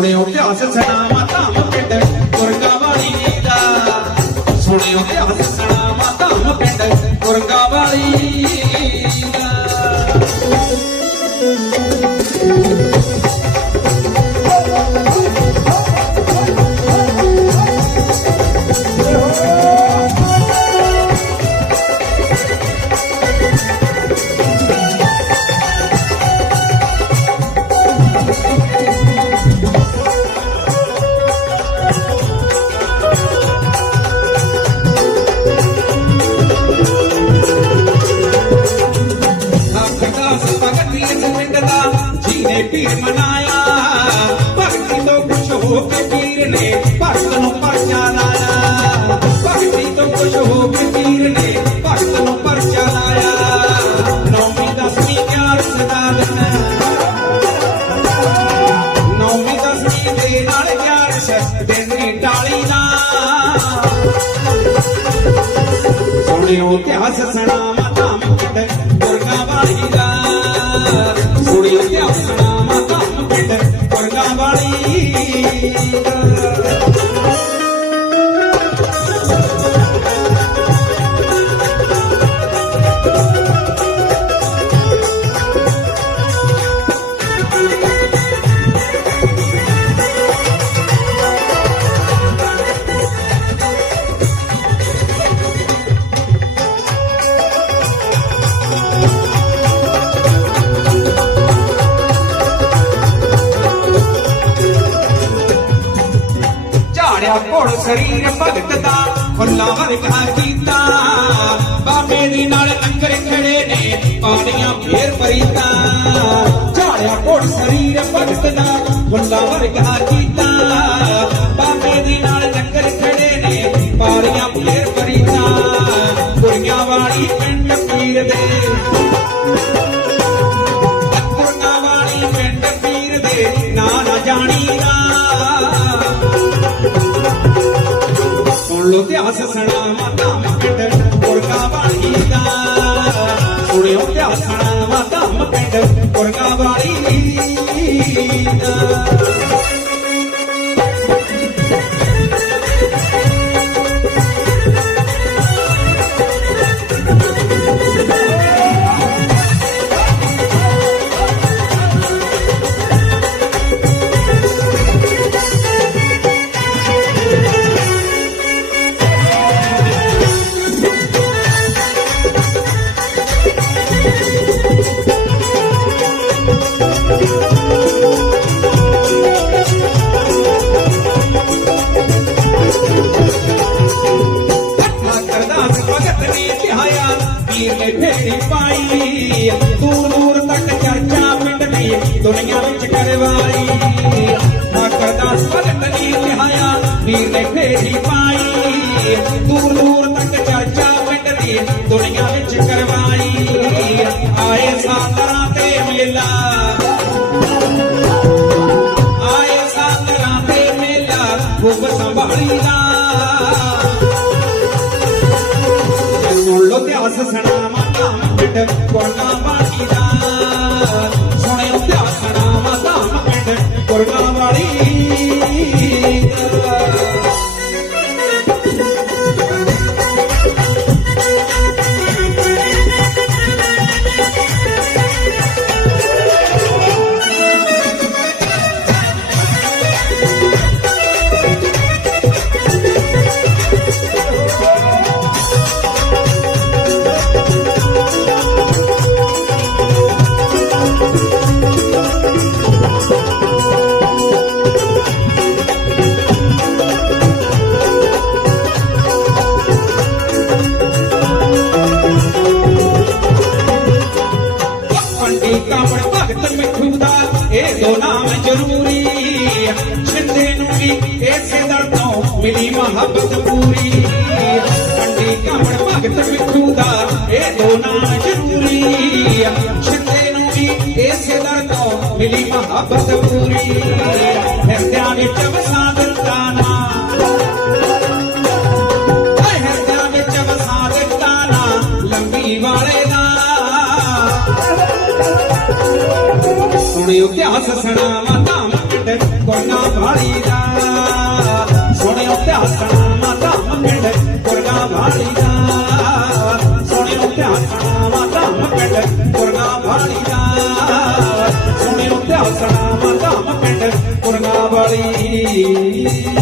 ਸੁਣਿਓ ਇਤਿਹਾਸ ਸਨਾਮਾ ਧਾਮ ਪਿੰਡ ਗੁਰਗਾ ਦਾ ਸੁਣਿਓ ਇਤਿਹਾਸ ਜੀਨੇ ਪੀਰ ਮਨਾਇਆ ਭਗਤੀ ਤੋਂ ਕੁਛ ਹੋ ਕੇ ਪੀਰ ਨੇ ਭਗਤ ਨੂੰ ਪਰਚਾ ਲਾਇਆ ਭਗਤੀ ਤੋਂ ਕੁਛ ਹੋ ਕੇ ਪੀਰ ਨੇ ਭਗਤ ਨੂੰ ਪਰਚਾ ਲਾਇਆ ਨੌਵੀਂ ਦਸਵੀਂ ਗਿਆਨ ਸਦਾ ਦਿਨ ਨੌਵੀਂ ਦਸਵੀਂ ਦੇ ਨਾਲ ਗਿਆਨ ਸ ਦੇਣੀ ਟਾਲੀ ਨਾ ਸੁਣਿਓ ਇਤਿਹਾਸ ਸੁਣਾਵਾ ਧਾਮ ਪਿੰਡ ਗੁਰਗਾ ਵਾਲੀ ਦਾ ਝਾੜਿਆ ਘੋੜ ਸਰੀਰ ਭਗਤ ਦਾ ਫੁੱਲਾਂ ਵਰਗਾ ਕੀਤਾ। ਬਾਬੇ ਦੇ ਨਾਲ ਲੰਗਰ ਖੜੇ ਨੇ ਪਾਣੀਆਂ ਫੇਰ ਪਰੀਤਾ ਝਾੜਿਆ ਘੋੜ ਸਰੀਰ ਭਗਤ ਦਾ ਫੁੱਲਾਂ ਵਰਗਾ ਕੀਤਾ। ਬਾਬੇ ਦੀ ਨਾਲ ਲੰਗਰ ਖੜੇ ਨੇ ਪਾਣੀਆਂ ਫੇਰ ਪਰੀਤਾ ਕੁੜੀਆਂ ਵਾਲੀ ਸੁਣ ਲੋ ਇਤਿਹਾਸ ਸੁਣਾਵਾ ਧਾਮ ਪਿੰਡ ਗੁਰਗਾ ਵਾਲੀ ਦਾ। ਸੁਣਿਓ ਇਤਿਹਾਸ ਸੁਣਾਵਾ ਧਾਮ ਪਿੰਡ ਗੁਰਗਾ ਵਾਲੀ ਦਾ। ਵਿੱਚ ਕਰਵਾਈ। ਕਰਦਾਸ ਭਗਤ ਨੇ ਧਿਆਇਆ ਪੀਰ ਨੇ ਫੇਰੀ ਪਾਈ। ਦੂਰ ਦੂਰ ਤੱਕ ਚਰਚਾ ਪਿੰਡ ਦੀ ਦੁਨੀਆ ਵਿੱਚ ਕਰਵਾਈ। ਆਏ ਸਾਤਰਾ ਤੇ ਮੇਲਾ। ਆਏ ਸਾਤਰਾ ਤੇ ਮੇਲਾ ਖੂਬ ਸੰਭਾਲੀਦਾ ਸੁਣ ਲੋ ਇਤਿਹਾਸ ਸੁਣਾਵਾ ਧਾਮ ਪਿੰਡ ਕੋਰਗਾ ਵਾਲੀ ਦਾ। Maria. ਮੇਰੀ ਮੁਹੱਬਤ ਪੂਰੀ। ਕੰਡੇ ਕਮੜ ਭਗਤ ਮਿੱਠੂ ਦਾ, ਇਹ ਦੋਨਾ ਜ਼ਰੂਰੀ ਛਿੱਤੇ ਨੂੰ ਵੀ ਇਸੇ ਦਰ ਤੋਂ ਮਿਲੀ ਮੁਹੱਬਤ ਪੂਰੀ। ਹਿਰਦਿਆਂ ਵਿੱਚ ਵਸਾ ਦਿੱਤਾ ਨਾ। ਹਿਰਦਿਆਂ ਵਿੱਚ ਵਸਾ ਦਿੱਤਾ ਨਾ। ਲੰਬੀ ਵਾਲੇ ਦਾ ਸੁਣਿਓ ਇਤਿਹਾਸ ਸੁਣਾਵਾ, ਧਾਮ ਕਿਟ ਕੋਨਾ ਭਾਲੀ ਦਾ। ਪਿੰਡ ਕੋਨਾ ਵਾਲੀ ਦਾ ਸੁਣਿਓ ਇਤਿਹਾਸ ਸੁਣਾਵਾ ਧਾਮ ਪਿੰਡ ਕੋਨਾ ਵਾਲੀ ਦਾ। ਸੁਣਿਓ ਇਤਿਹਾਸ ਸੁਣਾਵਾ ਧਾਮ ਪਿੰਡ ਕੋਨਾ ਵਾਲੀ